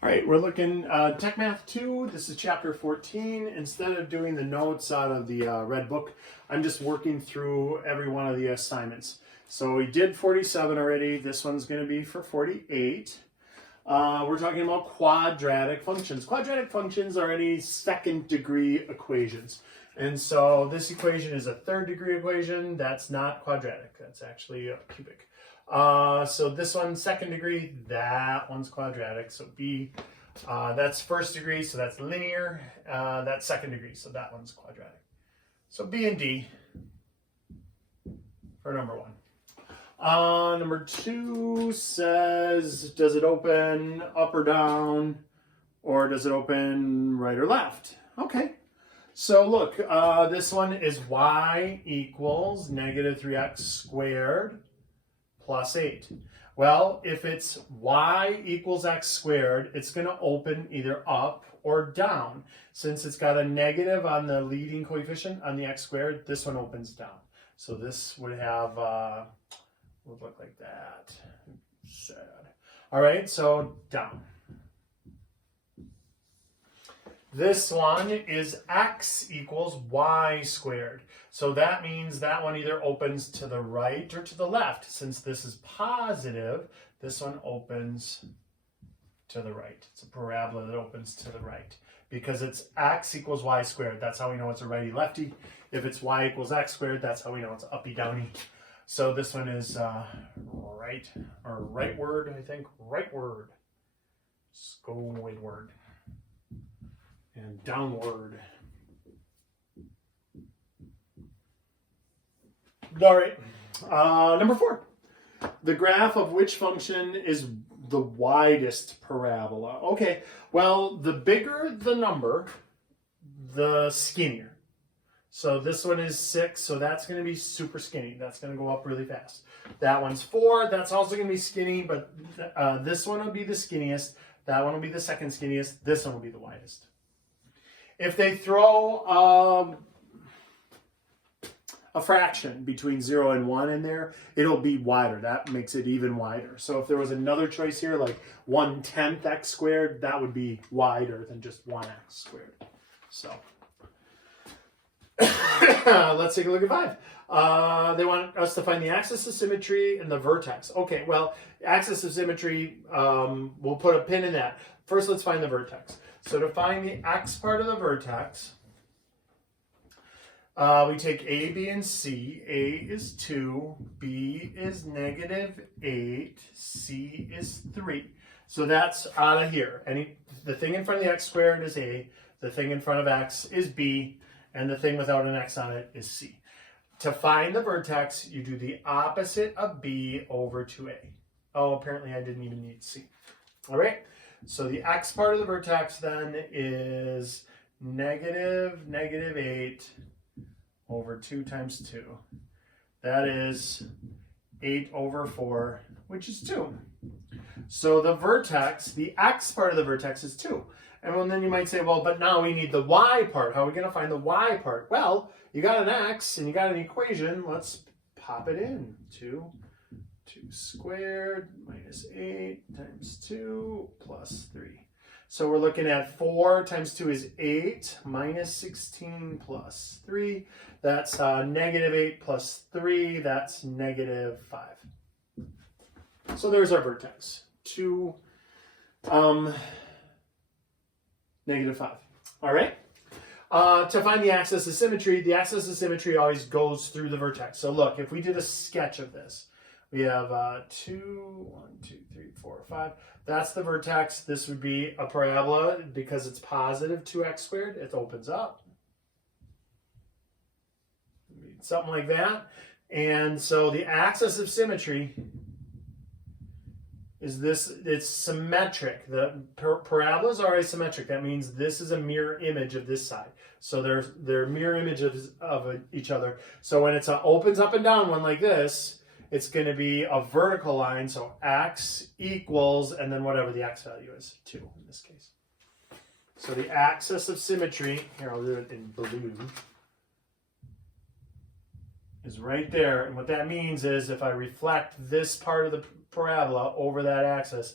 All right, we're looking Techmath2. This is chapter 14. Instead of doing the notes out of the red book, I'm just working through every one of the assignments. So we did 47 already. This one's going to be for 48. We're talking about quadratic functions. Quadratic functions are any second degree equations. And so this equation is a third degree equation. That's not quadratic. That's actually a cubic. So this one's second degree, that one's quadratic. So B, that's first degree, so that's linear. That's second degree, so that one's quadratic. So B and D for number one. Number two says, does it open up or down, or does it open right or left? Okay. So look, this one is y equals negative 3x squared plus 8. Well, if it's y equals x squared, it's going to open either up or down. Since it's got a negative on the leading coefficient on the x squared, this one opens down. So this would have, would look like that. Sad. All right, so down. This one is x equals y squared. So that means that one either opens to the right or to the left. Since this is positive, this one opens to the right. It's a parabola that opens to the right because it's x equals y squared. That's how we know it's a righty-lefty. If it's y equals x squared, that's how we know it's uppy-downy. So this one is right, or rightward, I think. Rightward. Let's go windward. And downward. All right, number 4. The graph of which function is the widest parabola? Okay, well, the bigger the number, the skinnier. So this one is 6, so that's going to be super skinny. That's going to go up really fast. That one's 4, that's also going to be skinny, but this one will be the skinniest. That one will be the second skinniest. This one will be the widest. If they throw a fraction between 0 and 1 in there, it'll be wider. That makes it even wider. So if there was another choice here, like 1/10 x squared, that would be wider than just 1x squared. So let's take a look at 5. They want us to find the axis of symmetry and the vertex. Okay, well, axis of symmetry, we'll put a pin in that. First, let's find the vertex. So to find the x part of the vertex, we take A, B, and C. A is 2, B is negative 8, C is 3. So that's out of here. The thing in front of the x squared is A, the thing in front of x is B, and the thing without an x on it is C. To find the vertex, you do the opposite of B over 2A. Oh, apparently I didn't even need C. All right. So the x part of the vertex then is negative 8 over 2 times 2. That is 8 over 4, which is 2. So the vertex, the x part of the vertex is 2. And then you might say, well, but now we need the y part. How are we going to find the y part? Well, you got an x and you got an equation. Let's pop it in. 2 squared minus 8 times 2 plus 3. So we're looking at 4 times 2 is 8 minus 16 plus 3. That's negative 8 plus 3. That's negative 5. So there's our vertex. 2, negative 5. All right. To find the axis of symmetry, the axis of symmetry always goes through the vertex. So look, if we did a sketch of this, we have 2, 1, 2, 3, 4, 5. That's the vertex. This would be a parabola because it's positive 2x squared. It opens up. Something like that. And so the axis of symmetry is this. It's symmetric. The parabolas are asymmetric. That means this is a mirror image of this side. So they're mirror images of each other. So when it opens up and down one like this, it's going to be a vertical line, so x equals, and then whatever the x value is, 2 in this case. So the axis of symmetry, here I'll do it in blue, is right there. And what that means is if I reflect this part of the parabola over that axis,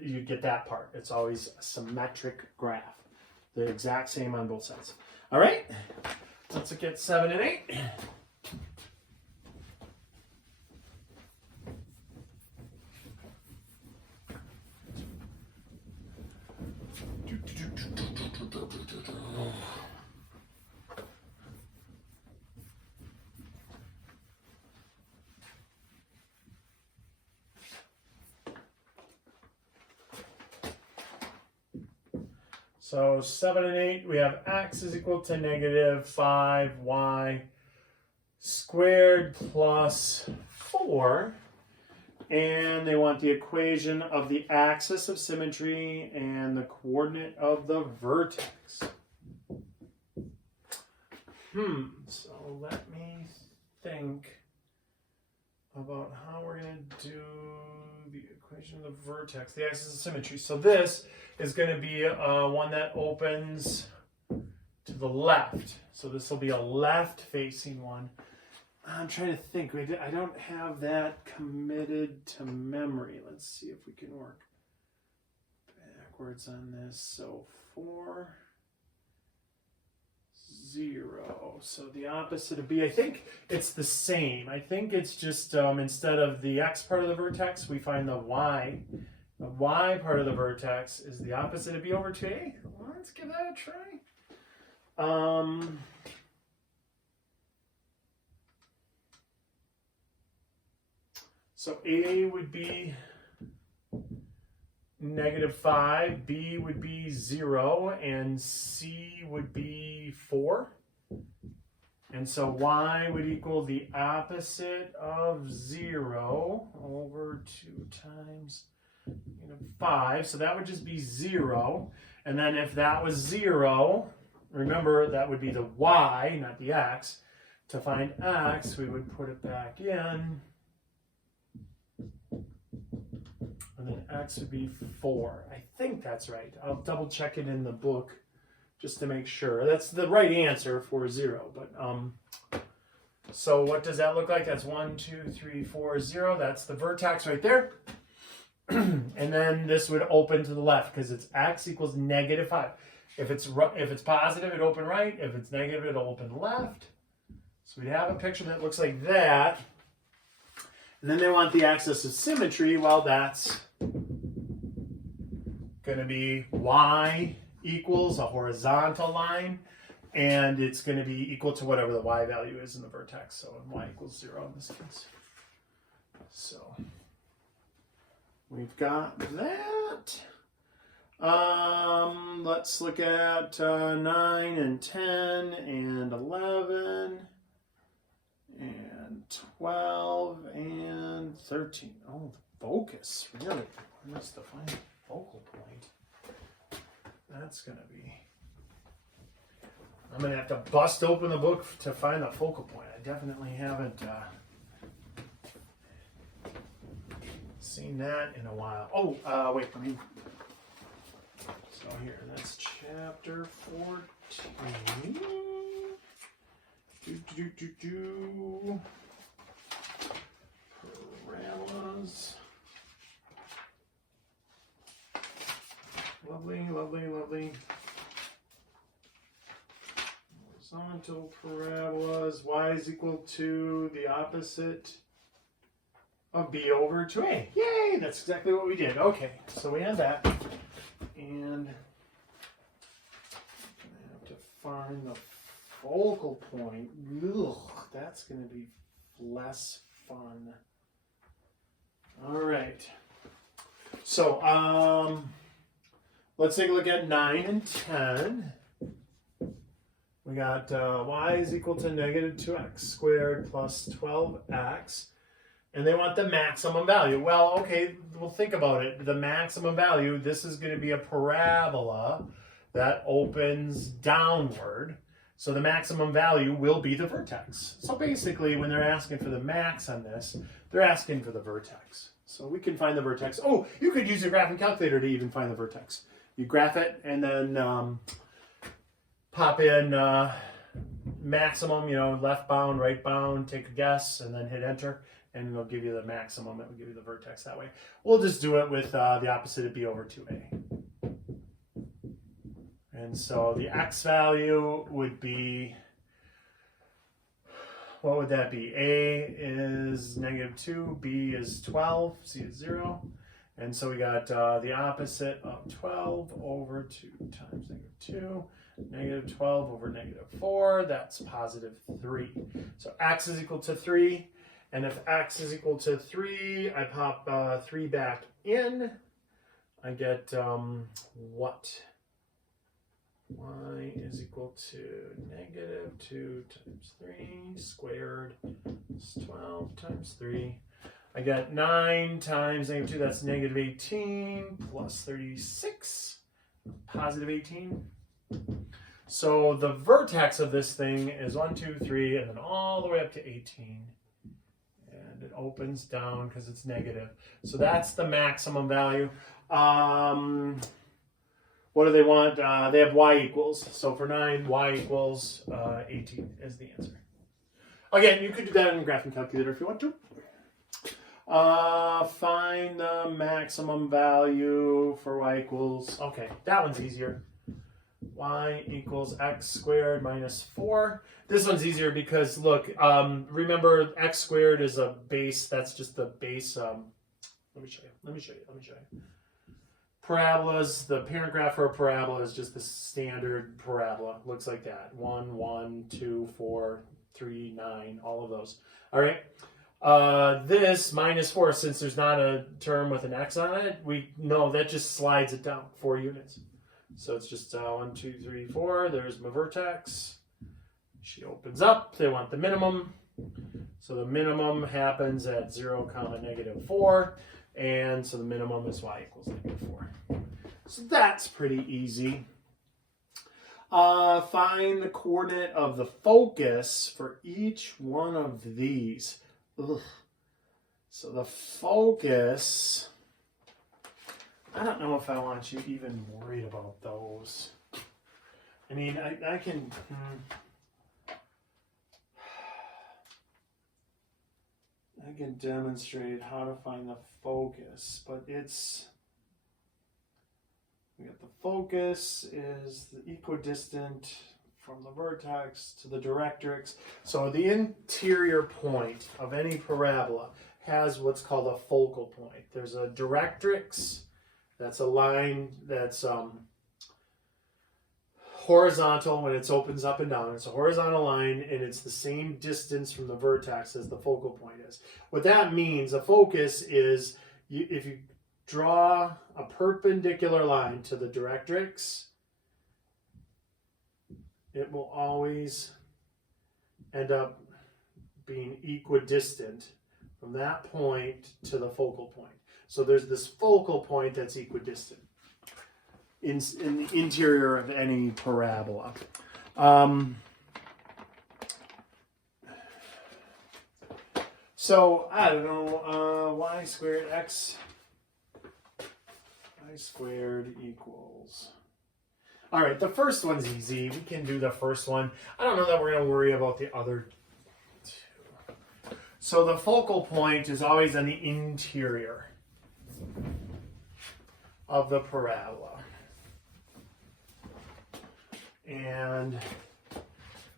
you get that part. It's always a symmetric graph. The exact same on both sides. All right, let's look at 7 and 8. So 7 and 8, we have x is equal to negative 5y squared plus 4. And they want the equation of the axis of symmetry and the coordinate of the vertex. So let me think about how we're going to do the equation of the vertex, the axis of symmetry. So this is going to be one that opens to the left. So this will be a left-facing one. I'm trying to think. I don't have that committed to memory. Let's see if we can work backwards on this. So 4, 0. So the opposite of B, I think it's the same. I think it's just instead of the x part of the vertex, we find the y. The y part of the vertex is the opposite of B over 2A. Let's give that a try. So A would be negative 5, B would be 0, and C would be 4. And so y would equal the opposite of 0 over 2 times 5. So that would just be 0. And then if that was 0, remember that would be the y, not the x. To find x, we would put it back in. And then x would be 4. I think that's right. I'll double check it in the book just to make sure. That's the right answer for 0. But so what does that look like? That's 1, 2, 3, 4, 0. That's the vertex right there. And then this would open to the left because it's x equals negative 5. If it's positive, it'll open right. If it's negative, it'll open left. So we have a picture that looks like that. And then they want the axis of symmetry. Well, that's going to be y equals a horizontal line, and it's going to be equal to whatever the y value is in the vertex. So y equals 0 in this case. So we've got that. Let's look at 9 and 10 and 11 and 12 and 13. Oh, the focus, really? I must define the focal point. That's going to be... I'm going to have to bust open the book to find the focal point. I definitely haven't seen that in a while. Oh, wait, let me... So here, that's chapter 14. Parabolas. Lovely, lovely, lovely. Horizontal parabolas. Y is equal to the opposite of B over 2A. Yay! That's exactly what we did. Okay, so we have that. And I have to find the focal point. Ugh, that's going to be less fun. All right. So let's take a look at 9 and 10. We got y is equal to negative 2x squared plus 12x. And they want the maximum value. Well, okay, we'll think about it. The maximum value, this is going to be a parabola that opens downward. So the maximum value will be the vertex. So basically, when they're asking for the max on this, they're asking for the vertex. So we can find the vertex. Oh, you could use your graphing calculator to even find the vertex. You graph it and then pop in maximum, left bound, right bound, take a guess, and then hit enter. and it'll give you the maximum. It will give you the vertex that way. We'll just do it with the opposite of b over 2a. And so the x value would be, what would that be? A is -2, B is 12, C is 0. And so we got the opposite of 12 over 2 times -2. -12 over -4, that's +3. So x is equal to 3. And if x is equal to 3, I pop 3 back in. I get what? Y is equal to -2 times 3 squared is 12 times 3. I get 9 times -2, that's -18 plus 36, +18. So the vertex of this thing is 1, 2, 3, and then all the way up to 18. And it opens down because it's negative. So that's the maximum value. What do they want? They have y equals. So for 9, y equals 18 is the answer. Again, you could do that in a graphing calculator if you want to. Find the maximum value for y equals, okay, that one's easier. Y equals x squared minus 4. This one's easier because, look, remember x squared is a base, that's just the base. Let me show you. Parabolas, the parent graph for a parabola is just the standard parabola. Looks like that. 1, 1, 2, 4, 3, 9, all of those. All right. This -4, since there's not a term with an x on it, we know that just slides it down 4 units. So it's just 1, 2, 3, 4. There's my vertex. She opens up. They want the minimum. So the minimum happens at 0, -4. And so the minimum is y equals -4. So that's pretty easy. Find the coordinate of the focus for each one of these. Ugh. So the focus, I don't know if I want you even worried about those. I mean, I can... I can demonstrate how to find the focus, but it's, we got the focus is the equidistant from the vertex to the directrix. So the interior point of any parabola has what's called a focal point. There's a directrix, that's a line that's horizontal when it opens up and down. It's a horizontal line, and it's the same distance from the vertex as the focal point is. What that means, a focus is, if you draw a perpendicular line to the directrix, it will always end up being equidistant from that point to the focal point. So there's this focal point that's equidistant in the interior of any parabola. So I don't know, y squared equals. All right, the first one's easy. We can do the first one. I don't know that we're going to worry about the other two. So the focal point is always on the interior of the parabola. And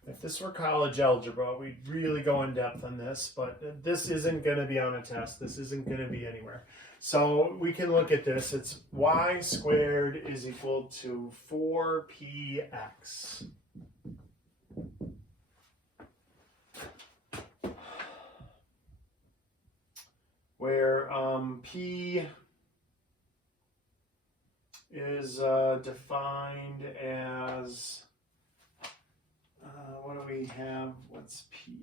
if this were college algebra, we'd really go in depth on this, but this isn't going to be on a test. This isn't going to be anywhere. So we can look at this. It's y squared is equal to 4px. Where p is defined as, what do we have? What's p?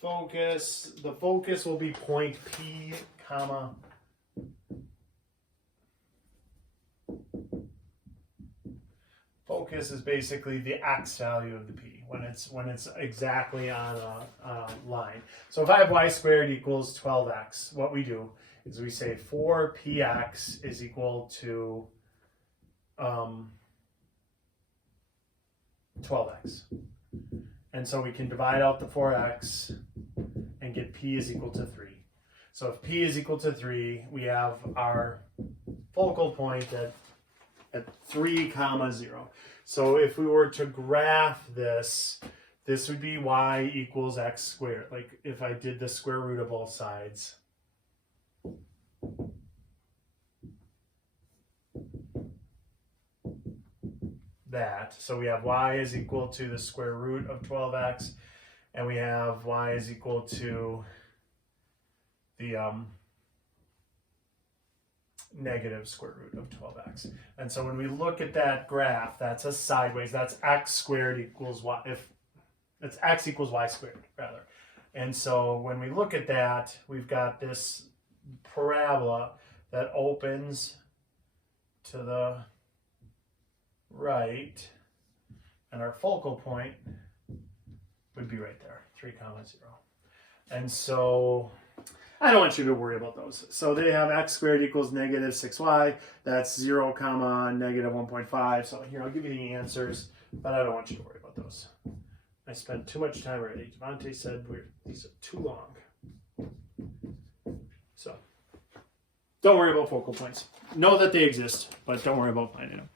For the focus will be point p, comma. Focus is basically the x value of the p when it's exactly on a line. So if I have y squared equals 12x, what we do is we say 4px is equal to 12x. And so we can divide out the 4x and get p is equal to 3. So if p is equal to 3, we have our focal point at 3, comma 0. So if we were to graph this, this would be y equals x squared. Like if I did the square root of both sides. That. So we have y is equal to the square root of 12x, and we have y is equal to the negative square root of 12x. And so when we look at that graph, that's a sideways. That's x squared equals y. If it's x equals y squared, rather. And so when we look at that, we've got this parabola that opens to the right, and our focal point would be right there, 3, comma 0. And so I don't want you to worry about those. So they have x squared equals negative 6y. That's 0, comma negative 1.5. So here, I'll give you the answers, but I don't want you to worry about those. I spent too much time already. Devontae said these are too long. So don't worry about focal points. Know that they exist, but don't worry about finding them.